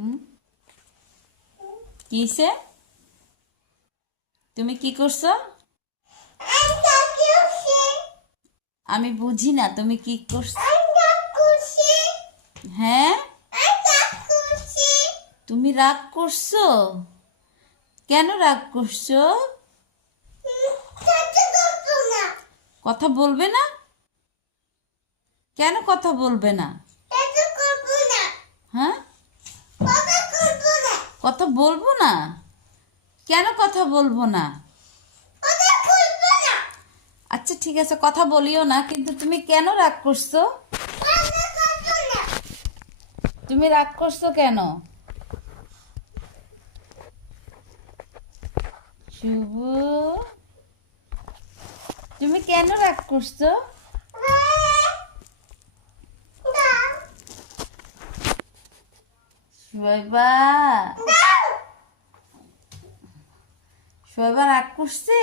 হুম, কিসে? তুমি কি করছো? আমি বুঝি না তুমি কি করছো। হ্যাঁ, তুমি রাগ করছো? কেন রাগ করছো? কথা বলবে না? কেন কথা বলবে না? হ্যাঁ, কথা বলবো না? কেন কথা বলবো না? আচ্ছা ঠিক আছে, কথা বলিও না, কিন্তু তুমি কেন রাগ করছো? তুমি রাগ করছো কেন? শুভ, তুমি কেন রাগ করছো? শোয়েবা, শোয়েবা রাগ করছে?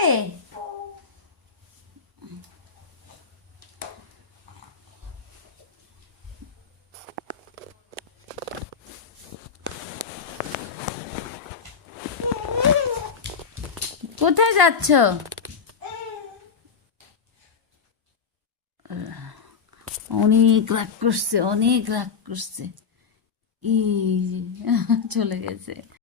কোথায় যাচ্ছ? অনেক রাগ করছে, অনেক রাগ করছে। ই চলে গেছে।